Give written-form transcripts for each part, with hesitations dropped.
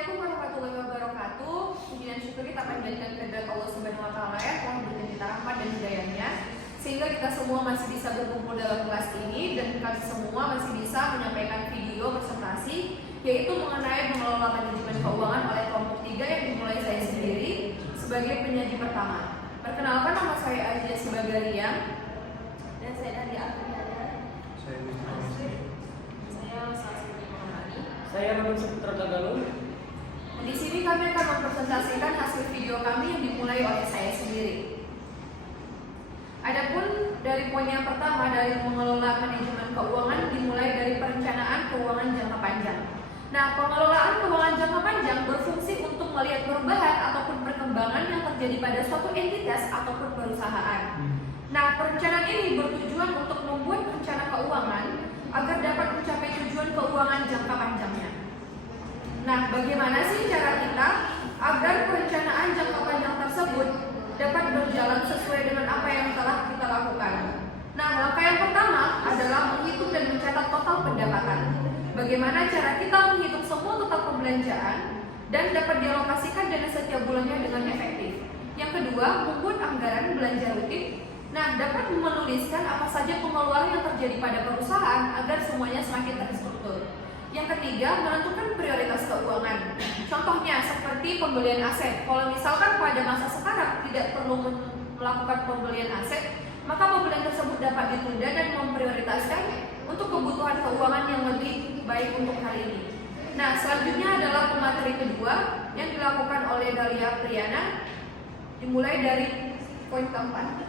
Assalamualaikum warahmatullahi wabarakatuh. Puji dan syukur kita panjatkan kehadirat Allah Subhanahu wa taala yang telah memberikan kita rahmat dan hidayahnya sehingga kita semua masih bisa berkumpul dalam kelas ini dan kami semua masih bisa menyampaikan video presentasi yaitu mengenai pengelola manajemen keuangan oleh kelompok 3 yang dimulai saya sendiri sebagai penyaji pertama. Perkenalkan, nama saya Azia Sibagarian dan saya dari Afriana. Saya Saskia Maharani. Saya Rudi Saputra Gagalun. Di sini kami akan mempresentasikan hasil video kami yang dimulai oleh saya sendiri. Adapun dari poin yang pertama dari mengelola manajemen keuangan dimulai dari perencanaan keuangan jangka panjang. Nah, pengelolaan keuangan jangka panjang berfungsi untuk melihat perubahan ataupun perkembangan yang terjadi pada suatu entitas ataupun perusahaan. Nah, perencanaan ini bertujuan untuk membuat rencana keuangan agar dapat mencapai tujuan keuangan jangka panjangnya. Nah, bagaimana sih cara kita agar perencanaan jangka panjang tersebut dapat berjalan sesuai dengan apa yang telah kita lakukan? Nah, langkah yang pertama adalah menghitung dan mencatat total pendapatan. Bagaimana cara kita menghitung semua total pembelanjaan dan dapat dialokasikan dana setiap bulannya dengan efektif. Yang kedua, membuat anggaran belanja rutin. Nah, dapat menuliskan apa saja pengeluaran yang terjadi pada perusahaan agar semuanya semakin terstruktur. Yang ketiga, menentukan prioritas keuangan. Contohnya seperti pembelian aset. Kalau misalkan pada masa sekarang tidak perlu melakukan pembelian aset, maka pembelian tersebut dapat ditunda dan memprioritaskan untuk kebutuhan keuangan yang lebih baik untuk hari ini. Nah, selanjutnya adalah pemateri kedua yang dilakukan oleh Dalia Priana, dimulai dari poin keempat.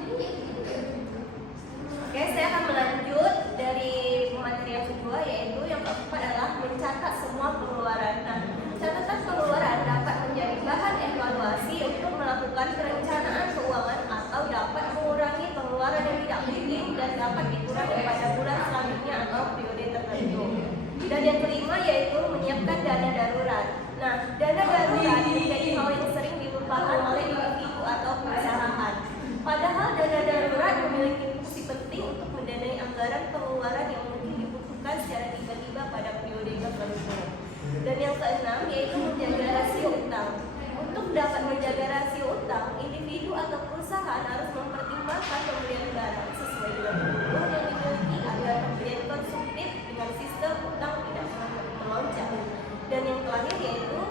Oke, saya akan melanjut dari materi yang kedua, yaitu yang keempat adalah mencatat semua pengeluaran. Nah, catatan pengeluaran dapat menjadi bahan evaluasi untuk melakukan perencanaan keuangan atau dapat mengurangi pengeluaran yang tidak penting dan dapat dikurangi pada bulan selanjutnya atau periode tertentu. Dan yang kelima yaitu menyiapkan dana darurat. Nah, dana darurat menjadi hal yang sering dilupakan oleh individu atau perusahaan. Padahal dana darurat memiliki fungsi penting untuk mendanai anggaran pengeluaran yang mungkin dibutuhkan secara tiba-tiba pada periode tertentu. Dan yang keenam yaitu menjaga rasio utang. Untuk dapat menjaga rasio utang, individu atau perusahaan harus mempertimbangkan pembelian barang sesuai dengan kebutuhan yang dimiliki agar pembelian konsumtif dengan sistem utang tidak melonjak. Dan yang terakhir yaitu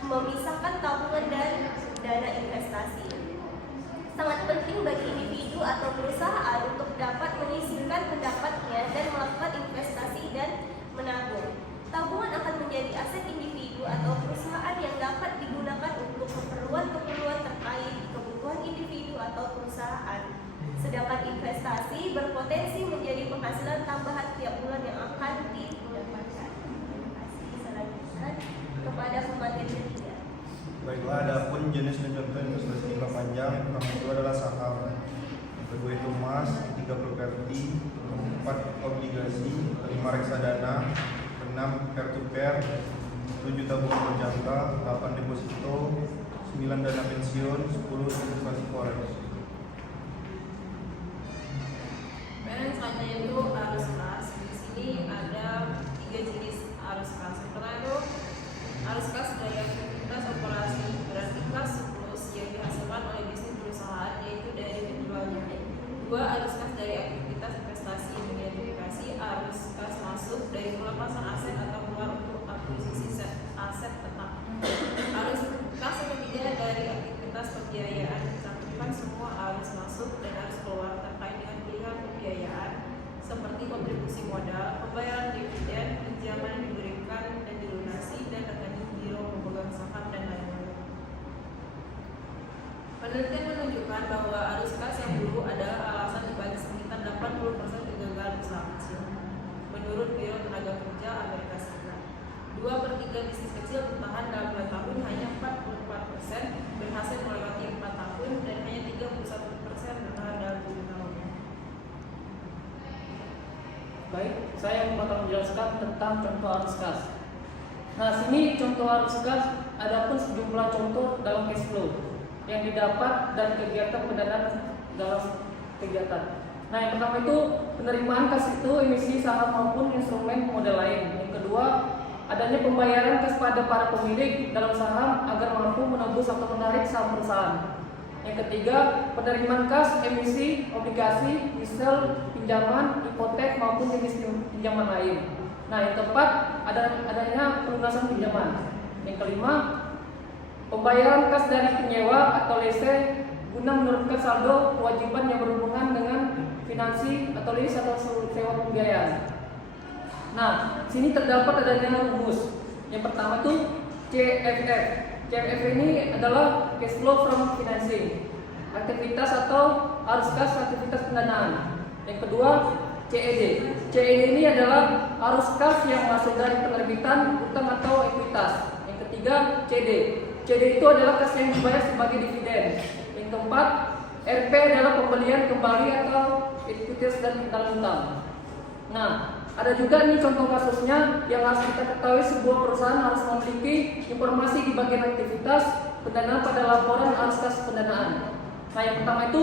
memisahkan tabungan dan dana investasi. Sangat penting bagi individu atau perusahaan untuk dapat menyisihkan pendapatnya dan melakukan investasi dan menabung. Tabungan akan menjadi aset individu atau perusahaan yang dapat digunakan untuk keperluan-keperluan terkait kebutuhan individu atau perusahaan. Sedangkan investasi berpotensi menjadi penghasilan tambahan tiap bulan yang akan didapatkan. Terima kasih. Selanjutnya kepada pemateri ketiga. Baiklah, ada pun jenis dan contoh investasi jangka panjang. Yang pertama itu adalah saham, yang kedua itu emas, ketiga properti, keempat obligasi, kelima reksadana, keenam peer to peer, 7 tabungan berjangka, 8 deposito, 9 dana pensiun, 10 investasi forex. Yang selanjutnya itu arus kas. Di sini ada 3 jenis arus kas. Yang pertama itu arus kas dari aktivitas operasi, berarti kas surplus yang dihasilkan oleh bisnis perusahaan, yaitu dari penjualnya. 2. Arus kas dari aktivitas investasi yang diidentifikasi arus kas masuk dari pelepasan aset atau keluar untuk akuisisi aset tetap. Arus kas yang ketiga dari aktivitas pembiayaan, dicantumkan semua arus masuk dan arus keluar terkait dengan pilihan pembiayaan seperti kontribusi modal, pembayaran dividen, pinjaman yang diberikan dan dilunasi, dan rekening biro pemegang saham dan lain-lain. Penelitian menunjukkan bahwa arus kas yang dulu adalah alasan dibagi sekitar 80% kegagalan usaha kecil. Menurut Biro Tenaga Kerja Amerika Serikat, 2/3 bisnis kecil bertahan dalam 2 tahun, hanya 44% berhasil melewati 4 tahun, dan hanya 31% bertahan dalam 7 tahun. Baik, saya bakal menjelaskan tentang contoh arus kas. Nah, sini contoh arus kas, ada pun sejumlah contoh dalam cash flow yang didapat dan kegiatan pendanaan dalam kegiatan. Nah, yang pertama itu penerimaan kas itu emisi saham maupun instrumen modal lain. Yang kedua, adanya pembayaran kas pada para pemilik dalam saham agar mampu menebus atau menarik saham perusahaan. Yang ketiga, penerimaan kas, emisi, obligasi, misal, pinjaman, hipotek maupun jenis pinjaman lain. Nah, yang keempat, adanya pelunasan pinjaman. Yang kelima, pembayaran kas dari penyewa atau lese guna menurunkan saldo kewajiban yang berhubungan dengan finansi atau lease atau sewa pembiayaan. Nah, sini terdapat adanya rumus. Yang pertama itu CFF. CFF ini adalah cash flow from financing, aktivitas atau arus kas aktivitas pendanaan. Yang kedua CED. CED ini adalah arus kas yang masuk dari penerbitan utang atau ekuitas. Yang ketiga CD. CD itu adalah kas yang dibayar sebagai dividen. Yang keempat RP adalah pembelian kembali atau ekuitas dan dalam utang. Nah, ada juga nih contoh kasusnya yang harus kita ketahui. Sebuah perusahaan harus memiliki informasi di bagian aktivitas pendanaan pada laporan arus kas pendanaan. Nah, yang pertama itu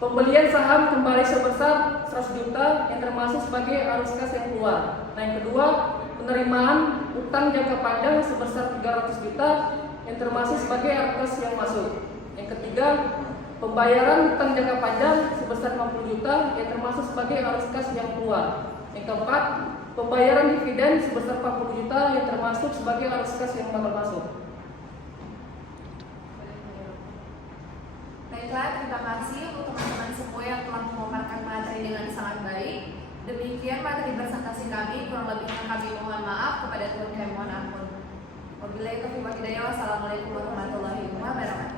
pembelian saham kembali sebesar 100 juta yang termasuk sebagai arus kas yang keluar. Nah, yang kedua penerimaan utang jangka panjang sebesar 300 juta yang termasuk sebagai arus kas yang masuk. Yang ketiga pembayaran utang jangka panjang sebesar 50 juta yang termasuk sebagai arus kas yang keluar. Yang keempat, pembayaran dividen sebesar 40 juta yang termasuk sebagai arus kas yang bakal masuk. Baiklah, terima kasih untuk teman-teman semua yang telah memaparkan materi dengan sangat baik. Demikian materi presentasi kami, kurang lebihnya kami mohon maaf, kepada Tuhan kami mohon ampun. Wabillahi taufiq wal hidayah. Wassalamualaikum warahmatullahi wabarakatuh.